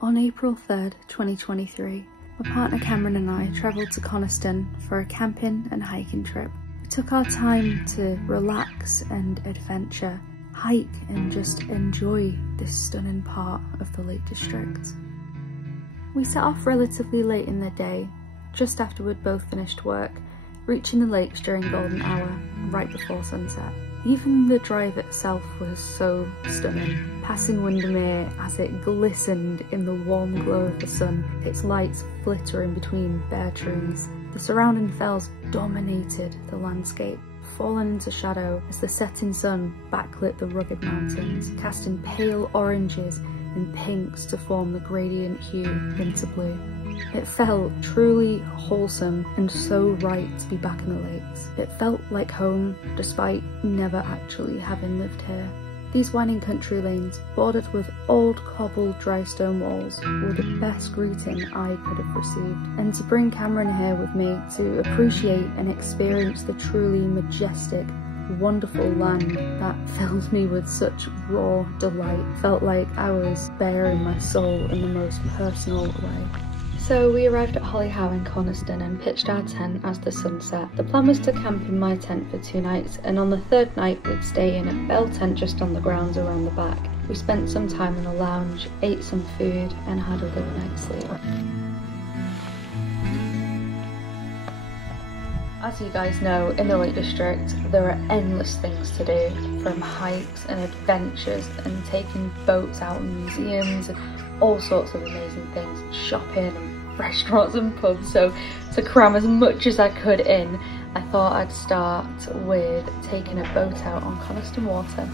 On April 3rd, 2023, my partner Cameron and I travelled to Coniston for a camping and hiking trip. We took our time to relax and adventure, hike and just enjoy this stunning part of the Lake District. We set off relatively late in the day, just after we'd both finished work, reaching the lakes during golden hour, right before sunset. Even the drive itself was so stunning, passing Windermere as it glistened in the warm glow of the sun, its lights flittering between bare trees. The surrounding fells dominated the landscape, falling into shadow as the setting sun backlit the rugged mountains, casting pale oranges and pinks to form the gradient hue into blue. It felt truly wholesome and so right to be back in the lakes. It felt like home, despite never actually having lived here. These winding country lanes, bordered with old cobbled dry stone walls, were the best greeting I could have received. And to bring Cameron here with me to appreciate and experience the truly majestic, wonderful land that filled me with such raw delight, felt like I was bearing my soul in the most personal way. So we arrived at Hollyhow in Coniston and pitched our tent as the sun set. The plan was to camp in my tent for 2 nights, and on the 3rd night we'd stay in a bell tent just on the grounds around the back. We spent some time in the lounge, ate some food and had a good night's sleep. As you guys know, in the Lake District there are endless things to do, from hikes and adventures and taking boats out in museums and all sorts of amazing things, shopping and restaurants and pubs. So to cram as much as I could in, I thought I'd start with taking a boat out on Coniston Water.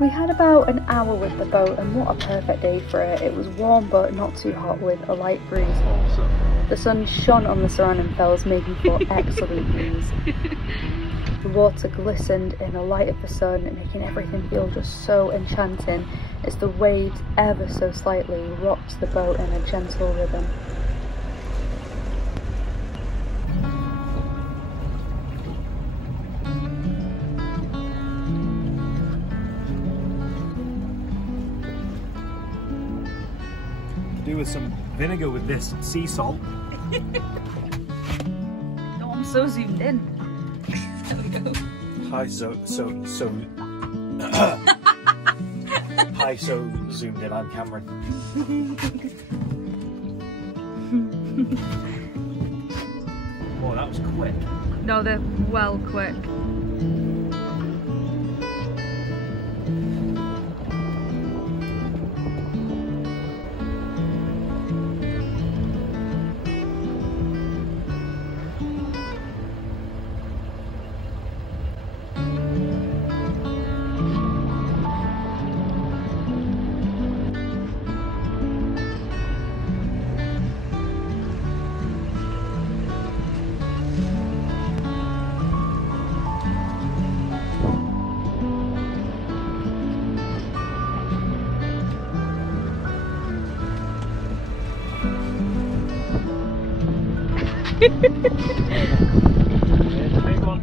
We had about an hour with the boat, and what a perfect day for it. It was warm but not too hot with a light breeze. Awesome. The sun shone on the surrounding fells, making for excellent views. The water glistened in the light of the sun, making everything feel just so enchanting as the waves ever so slightly rocked the boat in a gentle rhythm. Do with some vinegar with this sea salt. Oh, I'm so zoomed in. There we go. Hi, so hi, so zoomed in. I'm Cameron. Oh, that was quick. No, they're well quick. Here's the big one.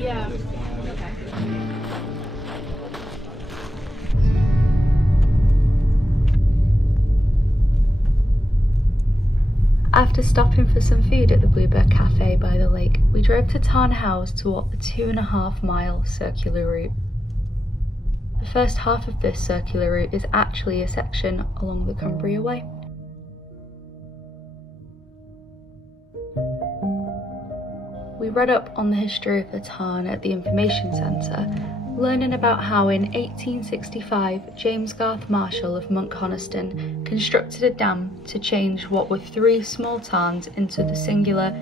Yeah. After stopping for some food at the Bluebird Cafe by the lake, we drove to Tarn House to walk the 2.5-mile circular route. The first half of this circular route is actually a section along the Cumbria Way. We read up on the history of the Tarn at the Information Centre, learning about how in 1865 James Garth Marshall of Coniston constructed a dam to change what were 3 small tarns into the singular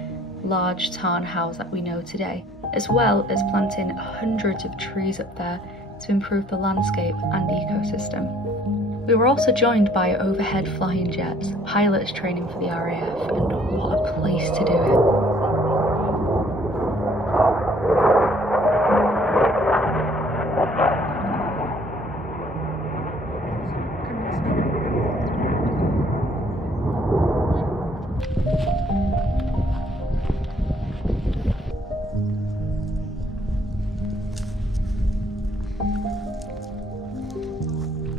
large tarn house that we know today, as well as planting hundreds of trees up there to improve the landscape and ecosystem. We were also joined by overhead flying jets, pilots training for the RAF, and what a place to do it.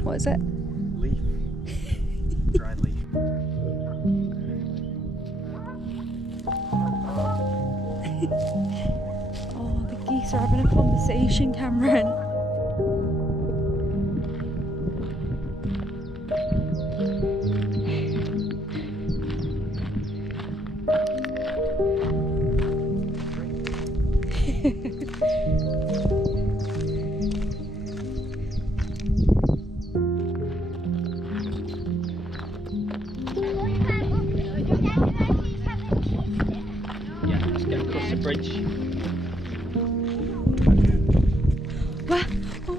What is it? Leaf. Dried leaf. Oh, the geese are having a conversation, Cameron. Yeah, let's get across the bridge. Where? Oh.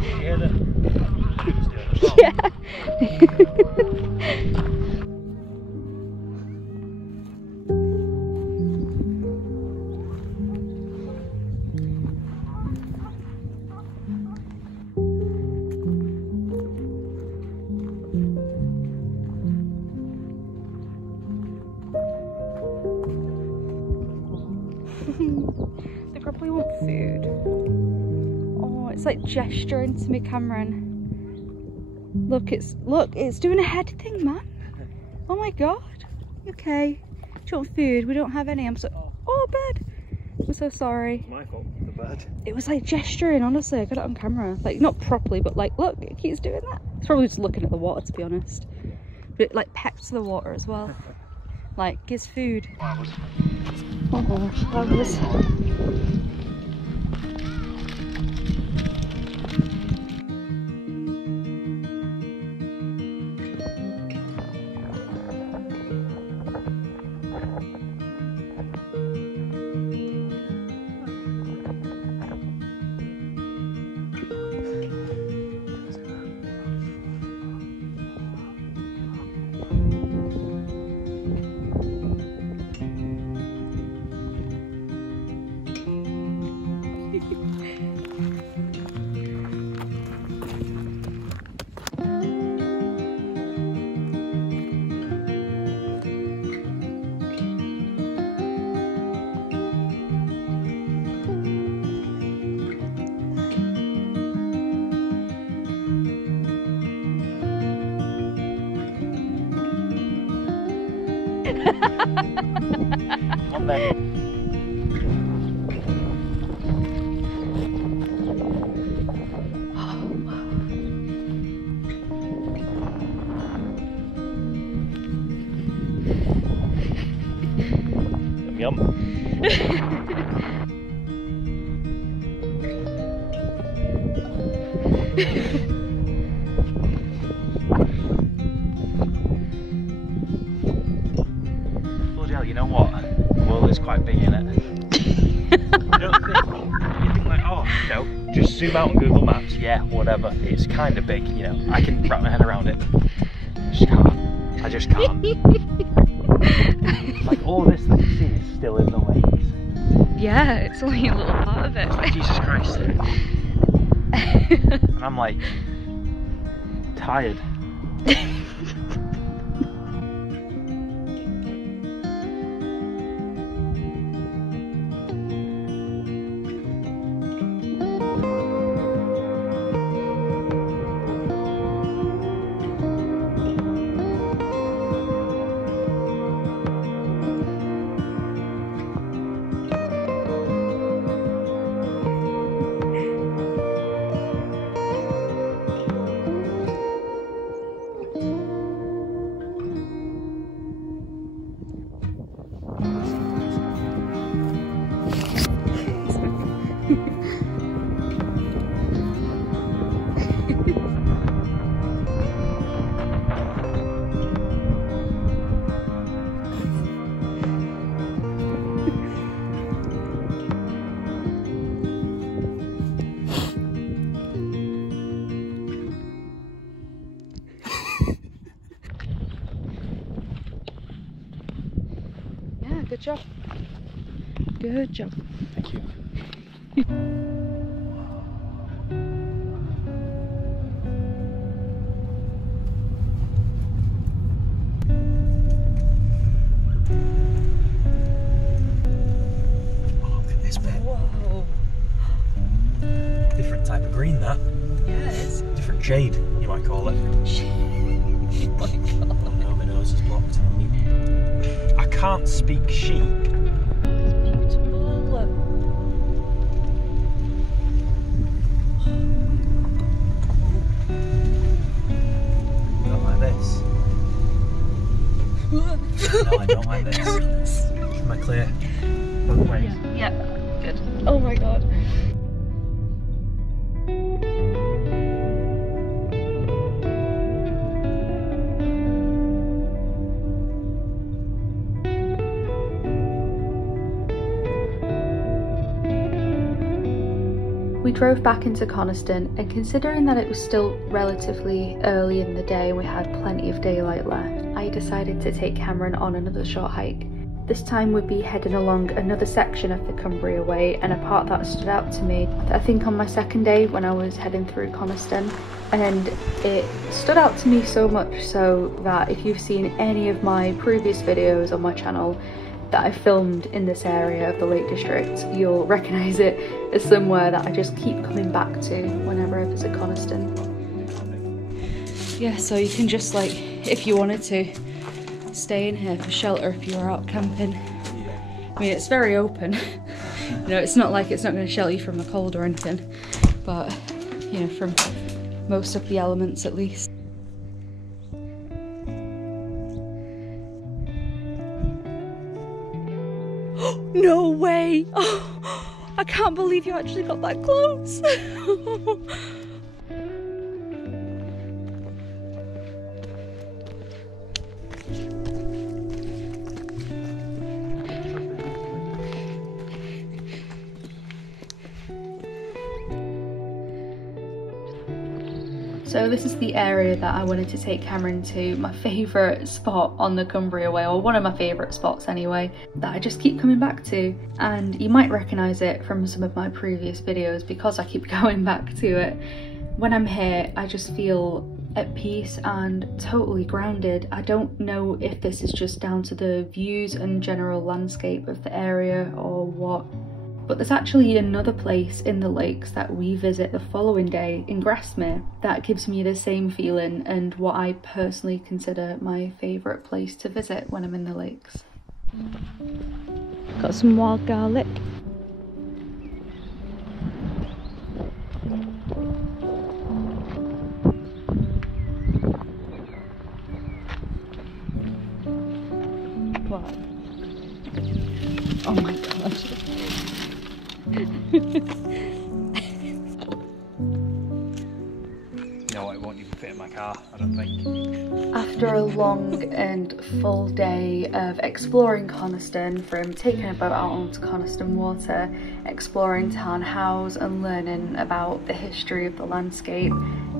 You hear that? Yeah. They probably want food. Oh, it's like gesturing to me, Cameron. Look, it's doing a head thing, man. Oh my god. Okay. Do you want food? We don't have any. I'm so. Oh, bird. I'm so sorry. My fault, the bird. It was like gesturing, honestly. I got it on camera. Like, not properly, but like, look, it keeps doing that. It's probably just looking at the water, to be honest. But it like pecks the water as well. Like, gives food. Oh, flowers. On there. Yum. Bloody hell, you know what? The world is quite big, innit? You don't think, you think like, oh, you know, just zoom out on Google Maps, yeah, whatever. whatever. It's kind of big, you know. I can wrap my head around it. I just can't. Like all this that you see is still in the lakes. Yeah, it's only a little part of it. Oh, Jesus Christ. And I'm like tired. Good job. Good job. Thank you. Oh, look at this bit. Whoa. Different type of green, that. Yeah, it is. Different shade, you might call it. Oh my god. Oh no, my nose is blocked. I can't speak sheep. It's beautiful. You don't like this? No, I don't like this. Am I clear? Both ways. Yeah, good. Oh my god. We drove back into Coniston, and considering that it was still relatively early in the day and we had plenty of daylight left, I decided to take Cameron on another short hike. This time we'd be heading along another section of the Cumbria Way, and a part that stood out to me, I think on my second day when I was heading through Coniston, and it stood out to me so much so that if you've seen any of my previous videos on my channel that I filmed in this area of the Lake District, you'll recognise it as somewhere that I just keep coming back to whenever I visit Coniston. Yeah, so you can just, like, if you wanted to, stay in here for shelter if you're out camping. I mean, it's very open. You know, it's not like it's not going to shelter you from the cold or anything, but, you know, from most of the elements at least. No way! Oh, I can't believe you actually got that close! So this is the area that I wanted to take Cameron to, my favourite spot on the Cumbria Way, or one of my favourite spots anyway, that I just keep coming back to. And you might recognise it from some of my previous videos because I keep going back to it. When I'm here, I just feel at peace and totally grounded. I don't know if this is just down to the views and general landscape of the area or what, but there's actually another place in the lakes that we visit the following day in Grasmere that gives me the same feeling and what I personally consider my favourite place to visit when I'm in the lakes. Got some wild garlic. What? Oh my god. No, it won't even fit in my car, I don't think. After a long and full day of exploring Coniston, from taking a boat out onto Coniston Water, exploring Tarn and learning about the history of the landscape,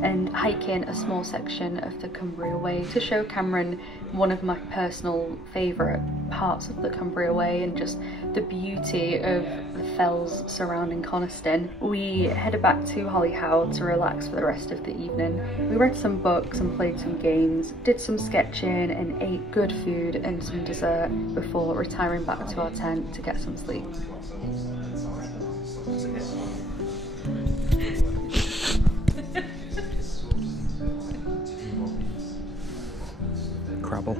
and hiking a small section of the Cumbria Way to show Cameron one of my personal favourite parts of the Cumbria Way and just the beauty of the fells surrounding Coniston, we headed back to Holyhow to relax for the rest of the evening. We read some books and played some games, did some sketching and ate good food and some dessert before retiring back to our tent to get some sleep. Crabble.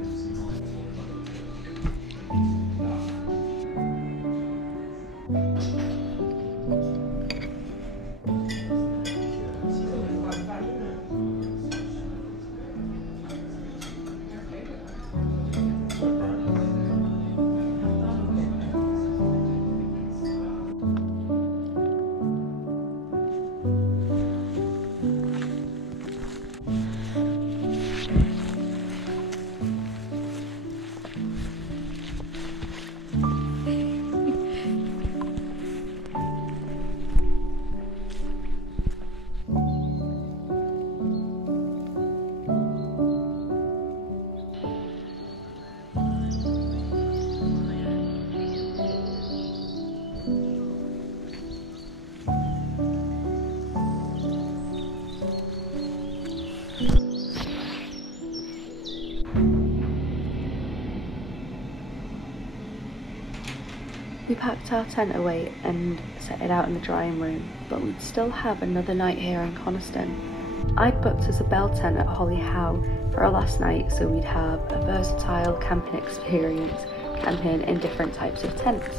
We packed our tent away and set it out in the drying room, but we'd still have another night here in Coniston. I'd booked us a bell tent at Holyhow for our last night, so we'd have a versatile camping experience, camping in different types of tents.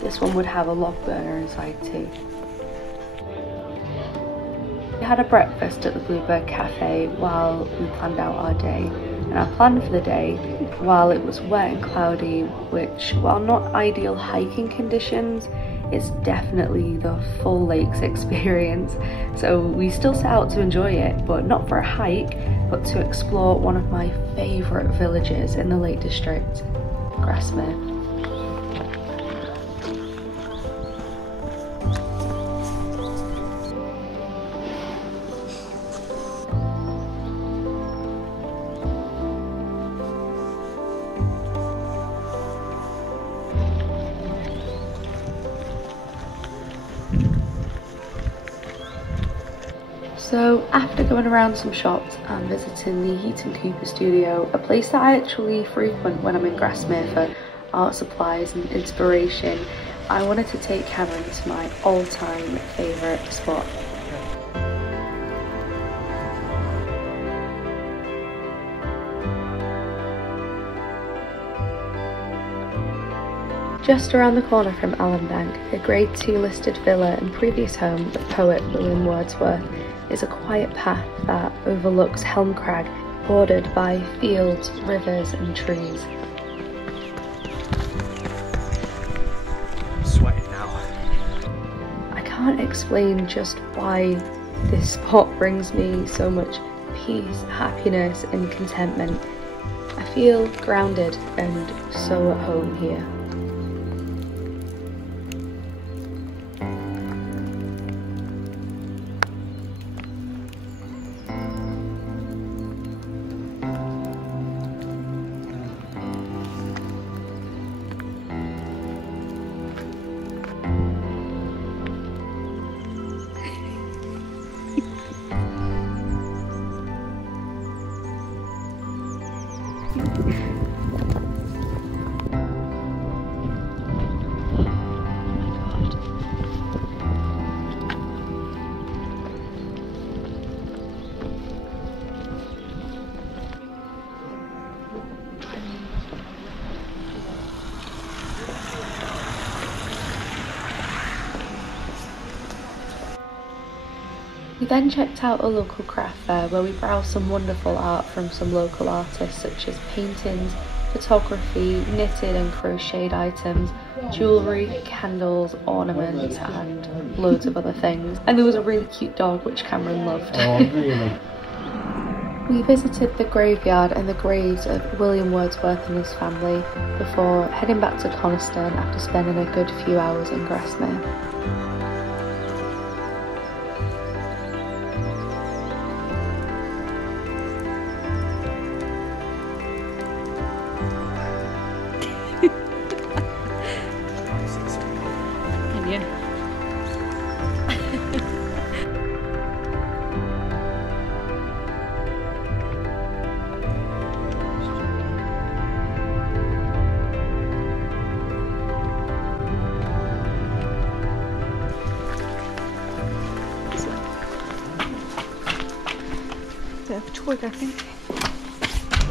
This one would have a log burner inside too. We had a breakfast at the Bluebird Cafe while we planned out our day. And our plan for the day, while it was wet and cloudy, which, while not ideal hiking conditions, is definitely the full lakes experience. So we still set out to enjoy it, but not for a hike, but to explore one of my favourite villages in the Lake District, Grasmere. So after going around some shops and visiting the Heat and Cooper studio, a place that I actually frequent when I'm in Grasmere for art supplies and inspiration, I wanted to take Cameron to my all-time favourite spot. Just around the corner from Allenbank, a Grade 2 listed villa and previous home of poet William Wordsworth, is a quiet path that overlooks Helm Crag, bordered by fields, rivers and trees. I'm sweating now. I can't explain just why this spot brings me so much peace, happiness and contentment. I feel grounded and so at home here. We then checked out a local craft fair where we browsed some wonderful art from some local artists such as paintings, photography, knitted and crocheted items, jewellery, candles, ornaments and loads of other things. And there was a really cute dog which Cameron loved. Oh, really? We visited the graveyard and the graves of William Wordsworth and his family before heading back to Coniston after spending a good few hours in Grasmere. Bit of a twig, I think.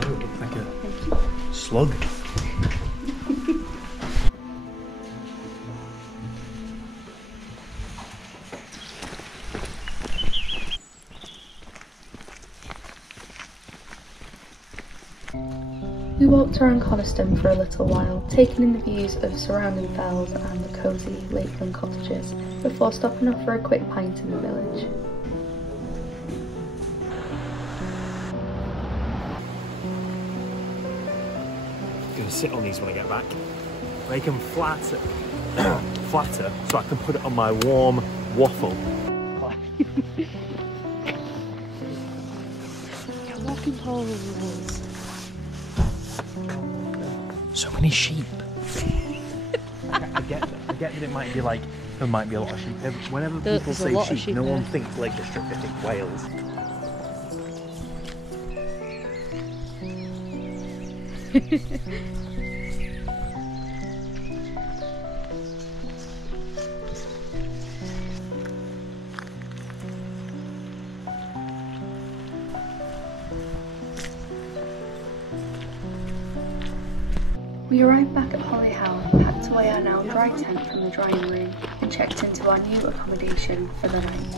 Oh, it looks like a slug. We walked around Coniston for a little while, taking in the views of surrounding fells and the cosy lakeland cottages, before stopping off for a quick pint in the village. I'm gonna sit on these when I get back. Make them flatter, flatter, so I can put it on my warm waffle. Walking poles. So many sheep. I get that it might be like, there might be a lot of sheep. Whenever people say sheep, no one thinks Lake District, they think Wales. We arrived back at Hollyhound, packed away our now dry tent from the drying room, and checked into our new accommodation for the night.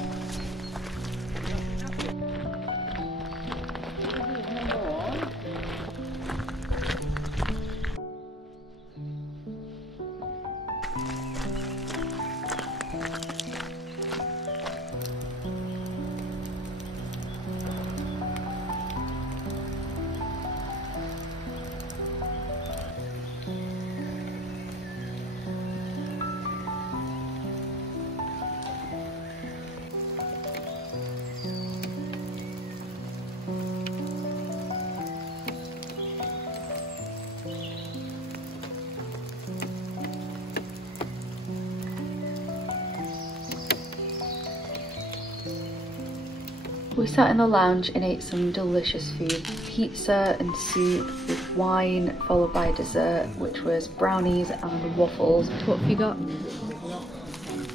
We sat in a lounge and ate some delicious food. Pizza and soup with wine, followed by dessert, which was brownies and waffles. What have you got?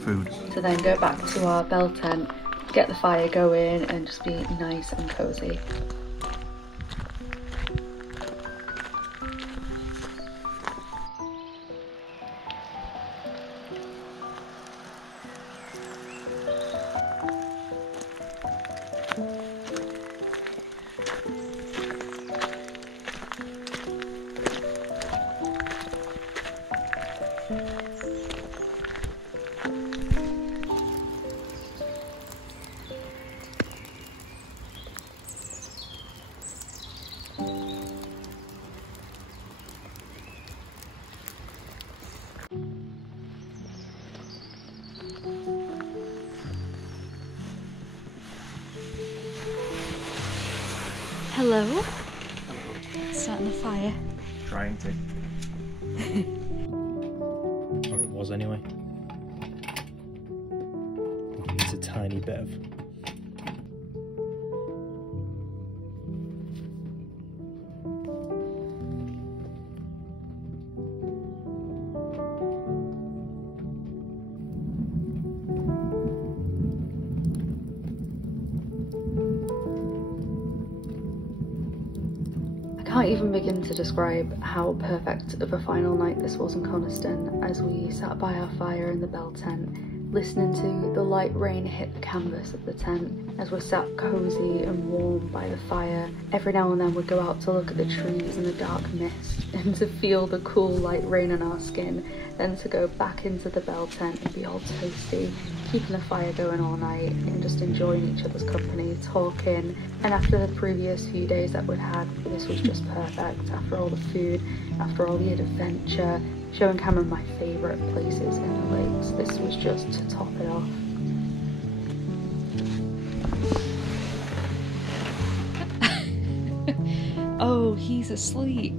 Food. To then go back to our bell tent, get the fire going and just be nice and cozy. Hello. Starting a fire. Trying to. Or it was anyway. It's a tiny bit of. I can't even begin to describe how perfect of a final night this was in Coniston as we sat by our fire in the bell tent, listening to the light rain hit the canvas of the tent as we're sat cozy and warm by the fire. Every now and then we'd go out to look at the trees in the dark mist and to feel the cool light rain on our skin, then to go back into the bell tent and be all toasty, keeping the fire going all night and just enjoying each other's company, talking. And after the previous few days that we'd had, this was just perfect. After all the food, after all the adventure, showing Cameron my favourite places in the lakes, this was just to top it off. Oh, he's asleep.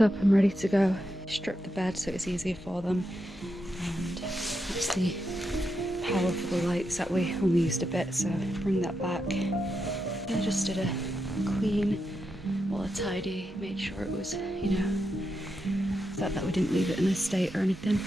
Up and ready to go. Stripped the bed so it's easier for them, and that's the power for the lights that we only used a bit, so bring that back. I just did a clean, well, a tidy, made sure it was, you know, that we didn't leave it in a state or anything.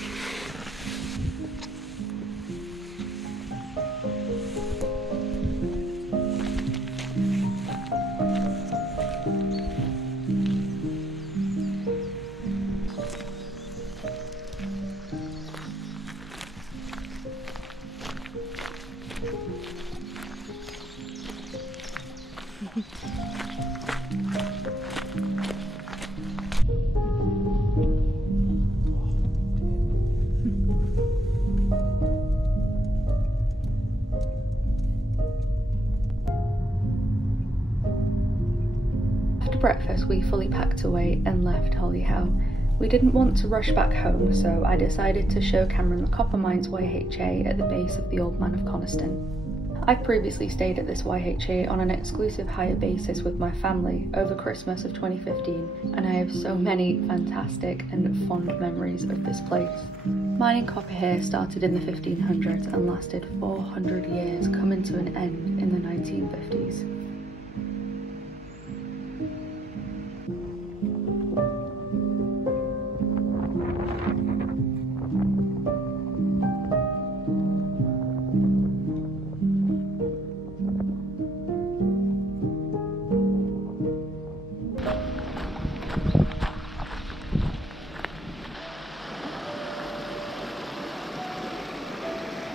Breakfast, we fully packed away and left Holyhow. We didn't want to rush back home, so I decided to show Cameron the Copper Mines YHA at the base of the Old Man of Coniston. I've previously stayed at this YHA on an exclusive hire basis with my family over Christmas of 2015, and I have so many fantastic and fond memories of this place. Mining copper here started in the 1500s and lasted 400 years, coming to an end in the 1950s.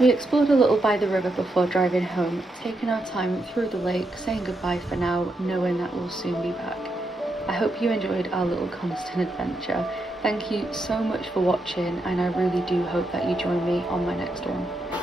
We explored a little by the river before driving home, taking our time through the lake, saying goodbye for now, knowing that we'll soon be back. I hope you enjoyed our little Coniston adventure. Thank you so much for watching, and I really do hope that you join me on my next one.